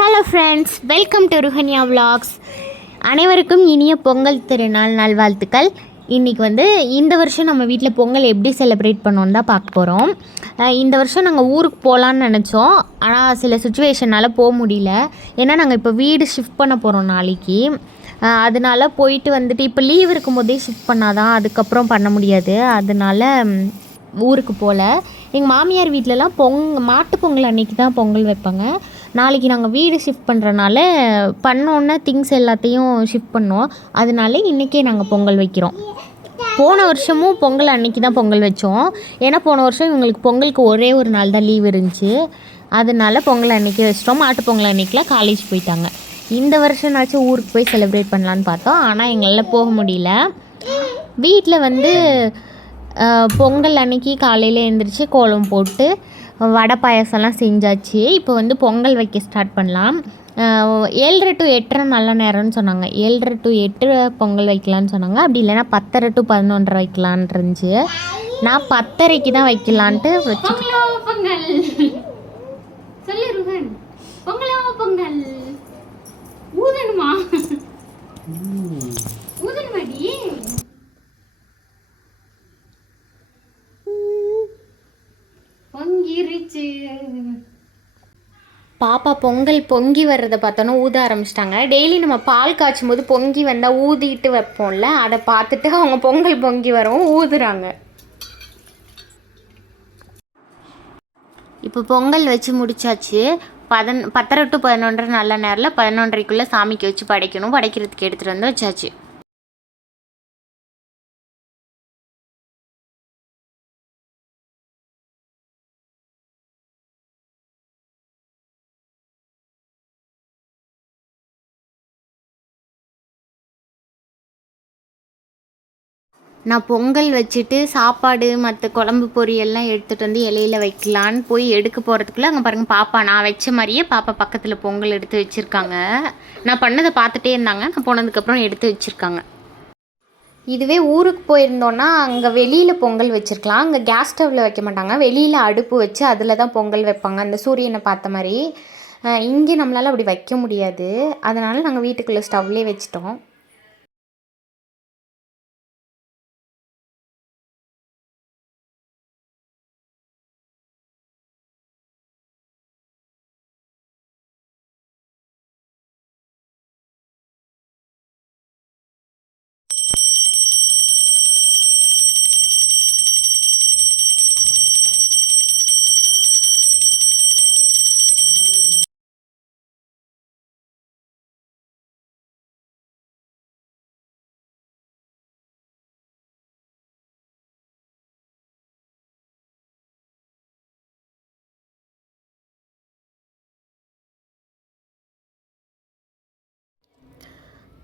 Hello friends, welcome to Ruhanya vlogs. அனைவருக்கும் இனிய பொங்கல் திருநாள் நல்வாழ்த்துக்கள். இன்றைக்கி இந்த வருஷம் நம்ம வீட்டில் பொங்கல் எப்படி செலிப்ரேட் பண்ணோன்னு தான் பார்க்க போகிறோம். இந்த வருஷம் நாங்கள் ஊருக்கு போகலான்னு நினச்சோம். ஆனால் சில சுச்சுவேஷனால் போக முடியல. ஏன்னா நாங்கள் இப்போ வீடு ஷிஃப்ட் பண்ண போகிறோம் நாளைக்கு. அதனால் போயிட்டு இப்போ லீவ் இருக்கும் போதே ஷிஃப்ட் பண்ணால் தான் அதுக்கப்புறம் பண்ண முடியாது. அதனால் ஊருக்கு போகல. எங்கள் மாமியார் வீட்டிலலாம் மாட்டு பொங்கல் அன்றைக்கி தான் பொங்கல் வைப்பாங்க. நாளைக்கு நாங்கள் வீடு ஷிஃப்ட் பண்ணுறனால பண்ணோன்னே திங்ஸ் எல்லாத்தையும் ஷிஃப்ட் பண்ணோம். அதனால இன்றைக்கே நாங்கள் பொங்கல் வைக்கிறோம். போன வருஷமும் பொங்கல் அன்றைக்கி தான் பொங்கல் வச்சோம். ஏன்னா போன வருஷம் இவங்களுக்கு பொங்கலுக்கு ஒரே ஒரு நாள் தான் லீவ் இருந்துச்சு. அதனால பொங்கல் அன்றைக்கி வச்சிட்டோம். மாட்டு பொங்கல் அன்றைக்கிலாம் காலேஜ் போயிட்டாங்க. இந்த வருஷம்னாச்சும் ஊருக்கு போய் செலிப்ரேட் பண்ணலான்னு பார்த்தோம். ஆனால் எங்களால் போக முடியல. வீட்டில் பொங்கல் அன்றைக்கி காலையில் எழுந்திரிச்சு கோலம் போட்டு வடை பாயசம்லாம் செஞ்சாச்சு. இப்போ பொங்கல் வைக்க ஸ்டார்ட் பண்ணலாம். 7:30 to 8:30 நல்ல நேரம்னு சொன்னாங்க. 7:30 to 8 பொங்கல் வைக்கலான்னு சொன்னாங்க. அப்படி இல்லைன்னா 10:30 to 11:30 வைக்கலான் இருந்துச்சு. நான் 10:30க்கு தான் வைக்கலான்ட்டு வச்சுட்டேன். பாப்பா பொங்கல் பொங்கி வர்றதை பார்த்தோன்னா ஊத ஆரம்பிச்சிட்டாங்க. டெய்லி நம்ம பால் காய்ச்சும் போது பொங்கி வந்தால் ஊதிட்டு வைப்போம்ல, அதை பார்த்துட்டு அவங்க பொங்கல் பொங்கி வரவும் ஊதுறாங்க. இப்போ பொங்கல் வச்சு முடிச்சாச்சு. 10:30 to 11:30 நல்ல நேரில் 11:30க்குள்ளே சாமிக்கு வச்சு படைக்கணும். படைக்கிறதுக்கு எடுத்துகிட்டு வந்து வச்சாச்சு. நான் பொங்கல் வச்சுட்டு சாப்பாடு மற்ற குழம்பு பொரியெல்லாம் எடுத்துகிட்டு வந்து இலையில் வைக்கலான்னு போய் எடுக்க போகிறதுக்குள்ளே அங்கே பாருங்கள், பாப்பா நான் வச்ச மாதிரியே பாப்பா பக்கத்தில் பொங்கல் எடுத்து வச்சுருக்காங்க. நான் பண்ணதை பார்த்துட்டே இருந்தாங்க. நான் போனதுக்கப்புறம் எடுத்து வச்சுருக்காங்க. இதுவே ஊருக்கு போயிருந்தோன்னா அங்கே வெளியில் பொங்கல் வச்சுருக்கலாம். அங்கே கேஸ் ஸ்டவ்வில் வைக்க மாட்டாங்க. வெளியில் அடுப்பு வச்சு அதில் தான் பொங்கல் வைப்பாங்க, அந்த சூரியனை பார்த்த மாதிரி. இங்கே நம்மளால் அப்படி வைக்க முடியாது. அதனால் நாங்கள் வீட்டுக்குள்ளே ஸ்டவ்லேயே வச்சிட்டோம்.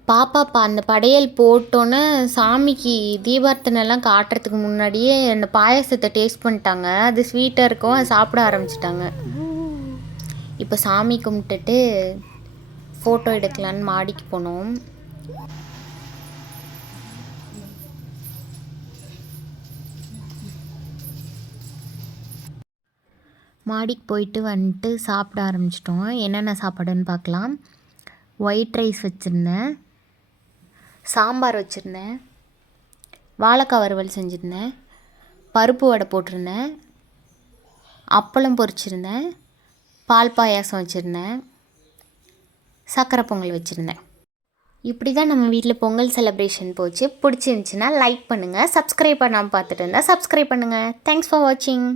பாப்பா அந்த படையல் போட்டோன்னே சாமிக்கு தீபார்த்தனைலாம் காட்டுறதுக்கு முன்னாடியே அந்த பாயசத்தை டேஸ்ட் பண்ணிட்டாங்க. அது ஸ்வீட்டாக இருக்கும், அதை சாப்பிட ஆரம்பிச்சிட்டாங்க. இப்போ சாமி கும்பிட்டுட்டு ஃபோட்டோ எடுக்கலான்னு மாடிக்கு போனோம். மாடிக்கு போயிட்டு சாப்பிட ஆரம்பிச்சிட்டோம். என்னென்ன சாப்பாடுன்னு பார்க்கலாம். ஒயிட் ரைஸ் வச்சுருந்தேன், சாம்பார் வச்சுருந்தேன், வாழைக்காய் வறுவல் செஞ்சுருந்தேன், பருப்பு வடை போட்டிருந்தேன், அப்பளம் பொரிச்சிருந்தேன், பால் பாயாசம் வச்சுருந்தேன், சக்கரை பொங்கல் வச்சுருந்தேன். இப்படி தான் நம்ம வீட்டில் பொங்கல் செலிப்ரேஷன் போச்சு. பிடிச்சிருந்துச்சின்னா லைக் பண்ணுங்கள். சப்ஸ்கிரைப் பண்ணாமல் பார்த்துட்டு இருந்தால் சப்ஸ்கிரைப் பண்ணுங்கள். தேங்க்ஸ் ஃபார் வாட்சிங்.